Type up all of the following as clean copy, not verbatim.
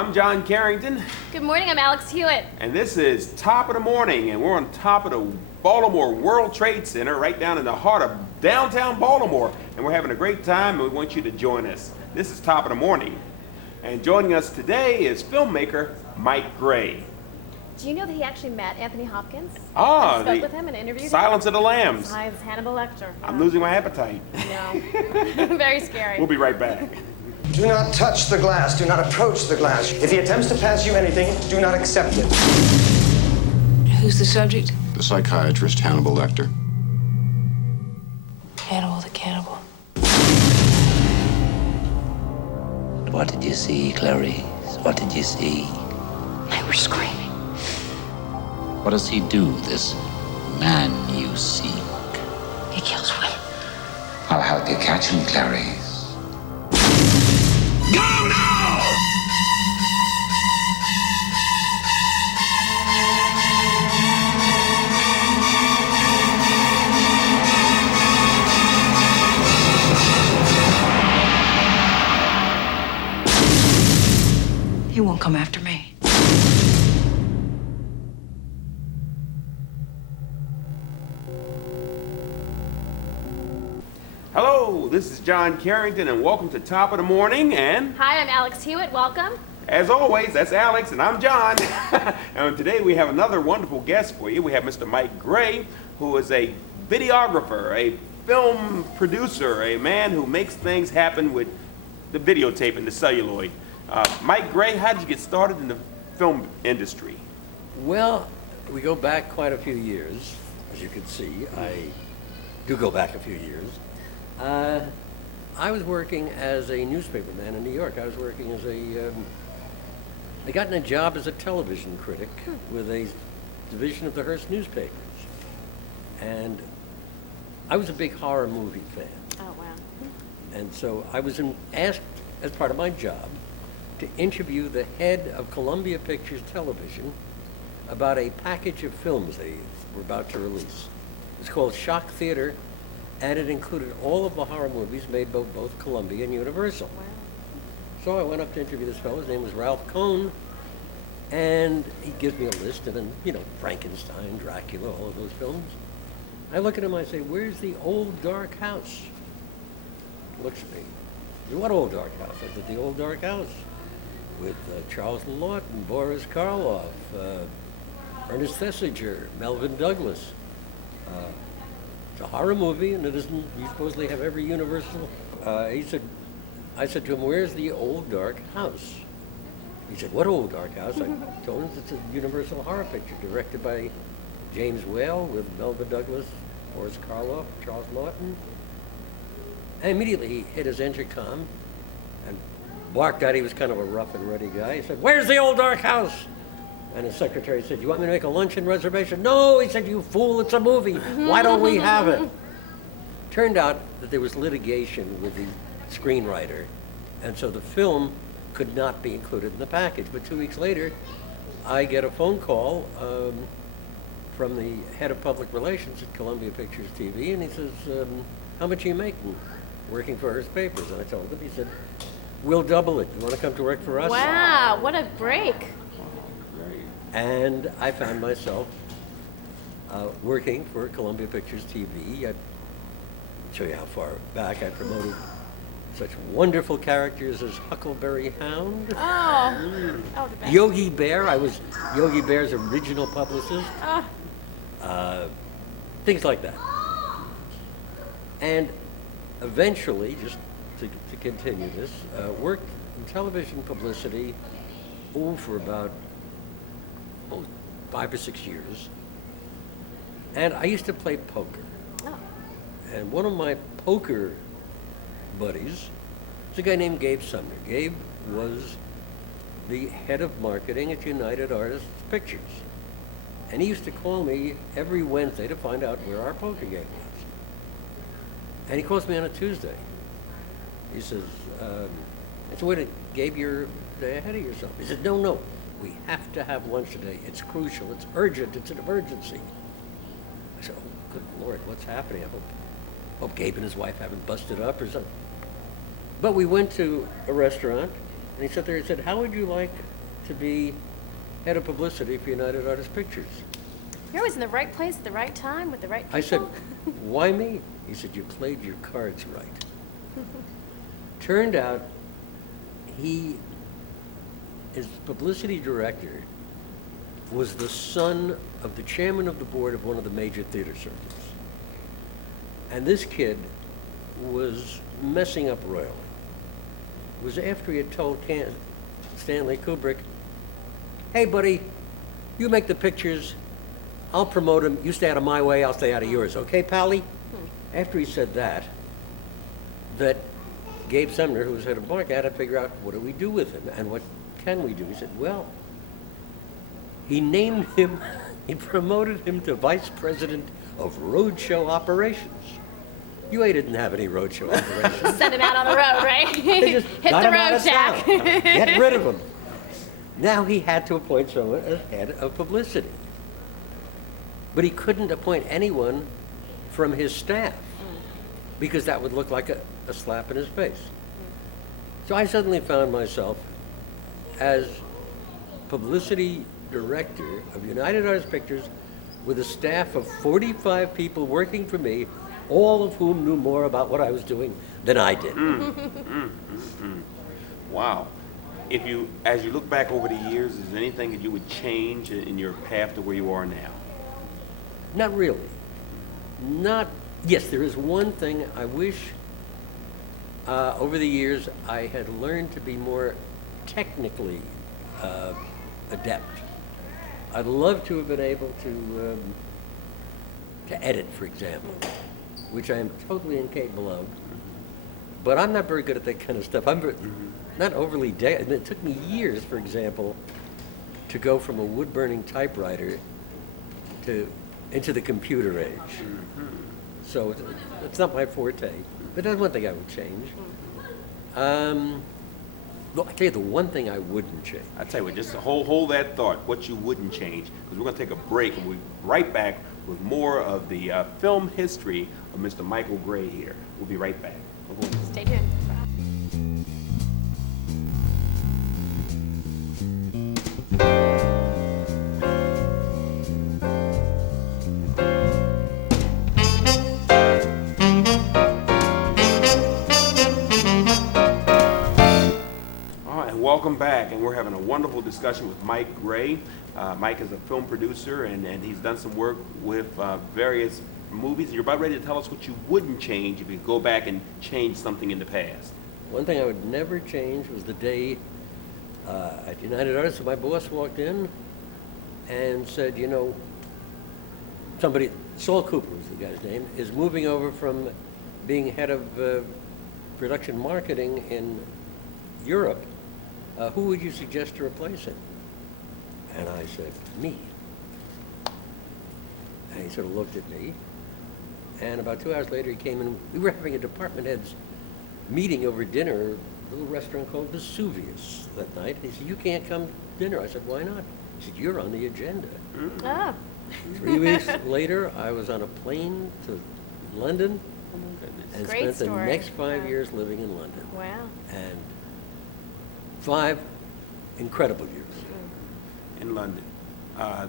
I'm John Carrington, Good morning, I'm Alex Hewitt. and this is Top of the Morning, and we're on top of the Baltimore World Trade Center, right down in the heart of downtown Baltimore, and we're having a great time, and we want you to join us. This is Top of the Morning, and joining us today is filmmaker Mike Gray. Do you know that he actually met Anthony Hopkins? Ah, Spoke with him and interviewed Silence of the Lambs. Besides Hannibal Lecter. I'm losing my appetite. No. Very scary. We'll be right back. Do not touch the glass. Do not approach the glass. If he attempts to pass you anything, do not accept it. Who's the subject? The psychiatrist Hannibal Lecter. Hannibal the cannibal. What did you see, Clarice? What did you see? They were screaming. What does he do, this man you seek? He kills women. I'll help you catch him, Clarice. Go now! He won't come after me. Hello, this is John Carrington, and welcome to Top of the Morning, and Hi, I'm Alex Hewitt. Welcome. as always, that's Alex, and I'm John. And today we have another wonderful guest for you. We have Mr. Mike Gray, who is a videographer, a film producer, a man who makes things happen with the videotape and the celluloid. Mike Gray, how did you get started in the film industry? Well, we go back quite a few years, as you can see. I do go back a few years. I was working as a newspaperman in New York. I was working as I got in a job as a television critic with a division of the Hearst newspapers. And I was a big horror movie fan. Oh, wow. And so I was asked, as part of my job, to interview the head of Columbia Pictures Television about a package of films they were about to release. It's called Shock Theater, and it included all of the horror movies made by both Columbia and Universal. Wow. So I went up to interview this fellow. His name was Ralph Cohn, and he gives me a list, and then, Frankenstein, Dracula, all of those films. I look at him, I say, "Where's the old dark house?" He looks at me. He said, "What old dark house?" I said, "The old dark house with Charles Lawton, Boris Karloff, Ernest Thesiger, Melvin Douglas. It's a horror movie, and it isn't. You supposedly have every Universal." I said to him, "Where's the old dark house?" He said, "What old dark house?" I told him it's a Universal horror picture directed by James Whale with Melvin Douglas, Boris Karloff, Charles Lawton. And immediately he hit his intercom and barked out. He was kind of a rough and ready guy. He said, "Where's the old dark house?" And his secretary said, "You want me to make a luncheon reservation?" "No," he said, "you fool, it's a movie. Why don't we have it?" Turned out that there was litigation with the screenwriter, and so the film could not be included in the package. But 2 weeks later, I get a phone call from the head of public relations at Columbia Pictures TV, and he says, "How much are you making working for Hearst Papers?" And I told him. He said, "We'll double it. You want to come to work for us?" Wow, what a break. And I found myself working for Columbia Pictures TV. I'll show you how far back. I promoted such wonderful characters as Huckleberry Hound, Oh, the best. Yogi Bear. I was Yogi Bear's original publicist. Things like that. And eventually, just to continue this, worked in television publicity for about 5 or 6 years. And I used to play poker. Oh. And one of my poker buddies is a guy named Gabe Sumner. Gabe was the head of marketing at United Artists Pictures. And he used to call me every Wednesday to find out where our poker game was. And he calls me on a Tuesday. He says, I said, "Wait, Gabe, you're ahead of yourself." He said, No, we have to have lunch today. It's crucial, it's urgent, it's an emergency. I said, "Oh, good Lord, what's happening? I hope Gabe and his wife haven't busted up or something." But we went to a restaurant And he sat there and said, how would you like to be head of publicity for United Artists Pictures? You're always in the right place at the right time with the right people. I said, why me? He said, you played your cards right. Turned out he, his publicity director, was the son of the chairman of the board of one of the major theater circuits. And this kid was messing up royally. It was after he had told Stanley Kubrick, hey buddy, you make the pictures, I'll promote them, you stay out of my way, I'll stay out of yours, okay, Pally? After he said that Gabe Sumner, who was head of marketing, had to figure out what do we do with him and what can we do? He said, well, he named him, he promoted him to vice president of roadshow operations. UA didn't have any roadshow operations. Send him out on the road, right? They just Hit got the him out road, of Jack. town. Get rid of him. Now he had to appoint someone as head of publicity. But he couldn't appoint anyone from his staff because that would look like a slap in his face. So I suddenly found myself as publicity director of United Artists Pictures with a staff of 45 people working for me, all of whom knew more about what I was doing than I did. Wow. As you look back over the years, is there anything that you would change in your path to where you are now? Not really. Yes, there is one thing I wish over the years I had learned to be more technically adept. I'd love to have been able to edit, for example, which I am totally incapable of. But I'm not very good at that kind of stuff. I'm not overly it took me years, for example, to go from a wood-burning typewriter into the computer age. So it's not my forte. But that's one thing I would change. Well, I tell you the one thing I wouldn't change. I tell you what, just hold that thought, what you wouldn't change, because we're going to take a break and we'll be right back with more of the film history of Mr. Michael Gray here. We'll be right back. Stay tuned. Welcome back, and we're having a wonderful discussion with Mike Gray. Mike is a film producer, and he's done some work with various movies. You're about ready to tell us what you wouldn't change if you could go back and change something in the past. One thing I would never change was the day at United Artists, my boss walked in and said, you know, somebody, Saul Cooper was the guy's name, is moving over from being head of production marketing in Europe. Who would you suggest to replace him? And I said, me. And he sort of looked at me. And about 2 hours later, he came in. We were having a department heads meeting over dinner at a little restaurant called Vesuvius that night. He said, you can't come to dinner. I said, why not? He said, you're on the agenda. Oh. 3 weeks later, I was on a plane to London and Great spent the story. next 5 years living in London. Wow. And 5 incredible years. In London.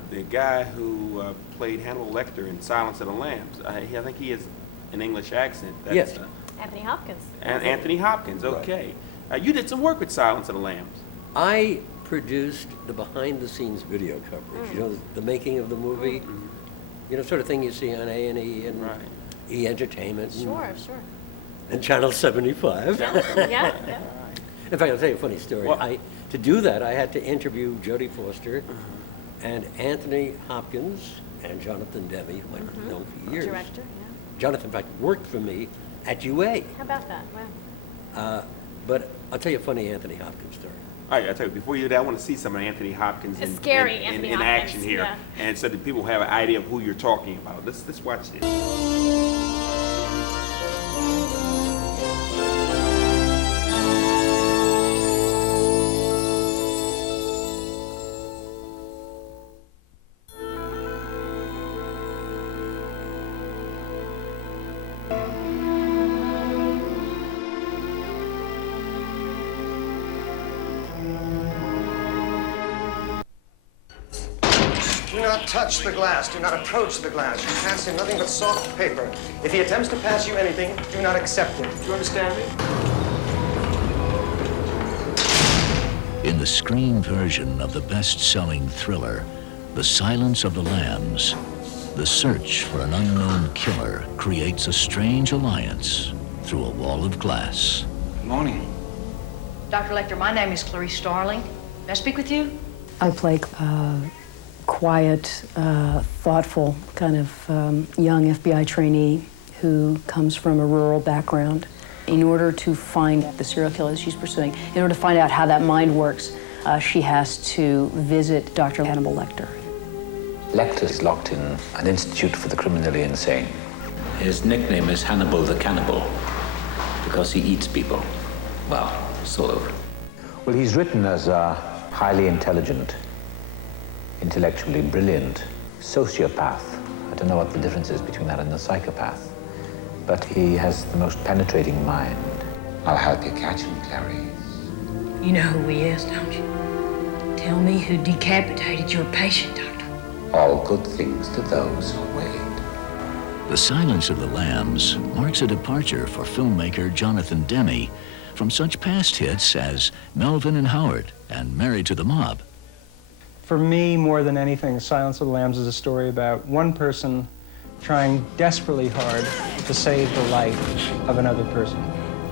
The guy who played Hannibal Lecter in Silence of the Lambs, I think he has an English accent. That's, Yes. Anthony Hopkins. Anthony Hopkins, okay. You did some work with Silence of the Lambs. I produced the behind-the-scenes video coverage, you know, the making of the movie, you know, sort of thing you see on A&E and Right. E! Entertainment Sure, sure. and Channel 75. Yeah. In fact, I'll tell you a funny story. Well- To do that, I had to interview Jodie Foster and Anthony Hopkins and Jonathan Demme, who I've known for years. Director, yeah. Jonathan, in fact, worked for me at UA. How about that? Wow. But I'll tell you a funny Anthony Hopkins story. All right, I tell you, before you do that, I want to see some of Anthony Hopkins A scary Anthony in Hopkins, action here, yeah. and so that people have an idea of who you're talking about. Let's watch this. Do not touch the glass. Do not approach the glass. You pass him nothing but soft paper. If he attempts to pass you anything, do not accept it. Do you understand me? In the screen version of the best-selling thriller, The Silence of the Lambs, the search for an unknown killer creates a strange alliance through a wall of glass. Good morning. Dr. Lecter, my name is Clarice Starling. May I speak with you? I play a quiet, thoughtful kind of young FBI trainee who comes from a rural background. In order to find the serial killer she's pursuing, in order to find out how that mind works, she has to visit Dr. Hannibal Lecter. Lecter is locked in an institute for the criminally insane. His nickname is Hannibal the Cannibal because he eats people. Well, sort of. Well, he's written as a highly intelligent, intellectually brilliant sociopath. I don't know what the difference is between that and a psychopath, but he has the most penetrating mind. I'll help you catch him, Clarice. You know who he is, don't you? Tell me who decapitated your patient, Doctor. All good things to those who wait. The Silence of the Lambs marks a departure for filmmaker Jonathan Demme from such past hits as Melvin and Howard and Married to the Mob. For me, more than anything, Silence of the Lambs is a story about one person trying desperately hard to save the life of another person.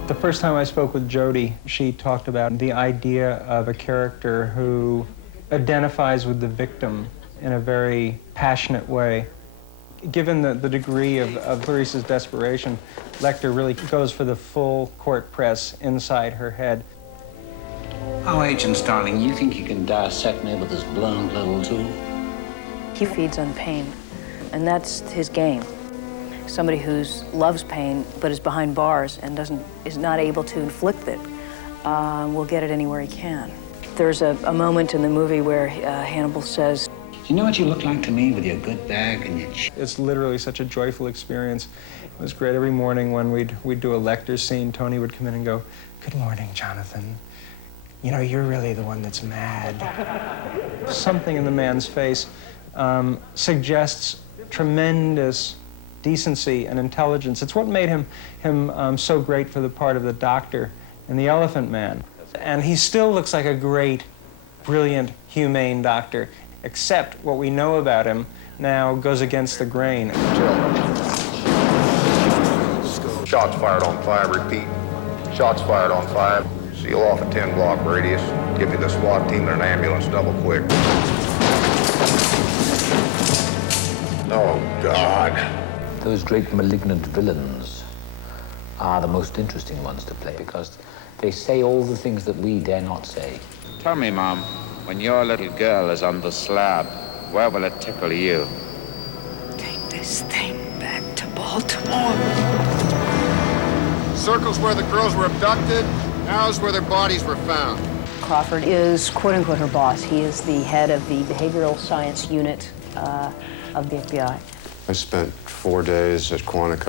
The first time I spoke with Jodie, she talked about the idea of a character who identifies with the victim in a very passionate way. Given the degree of Clarice's desperation, Lecter really goes for the full court press inside her head. Oh, Agent Starling, you think you can dissect me with this blunt little tool? He feeds on pain, and that's his game. Somebody who loves pain but is behind bars and is not able to inflict it will get it anywhere he can. There's a moment in the movie where Hannibal says, You know what you look like to me with your good bag and your It's literally such a joyful experience. It was great every morning when we'd do a Lecter scene. Tony would come in and go, "Good morning, Jonathan. You know, you're really the one that's mad." Something in the man's face suggests tremendous decency and intelligence. It's what made him so great for the part of the doctor in The Elephant Man. And he still looks like a great, brilliant, humane doctor, except what we know about him now goes against the grain. Shots fired on 5, repeat. Shots fired on 5. Seal off a 10-block radius. Give me the SWAT team and an ambulance double quick. Oh, God. Those great malignant villains are the most interesting ones to play because they say all the things that we dare not say. Tell me, Mom, when your little girl is on the slab, where will it tickle you? Take this thing back to Baltimore. Circles where the girls were abducted, arrows where their bodies were found. Crawford is, quote-unquote, her boss. He is the head of the behavioral science unit of the FBI. I spent 4 days at Quantico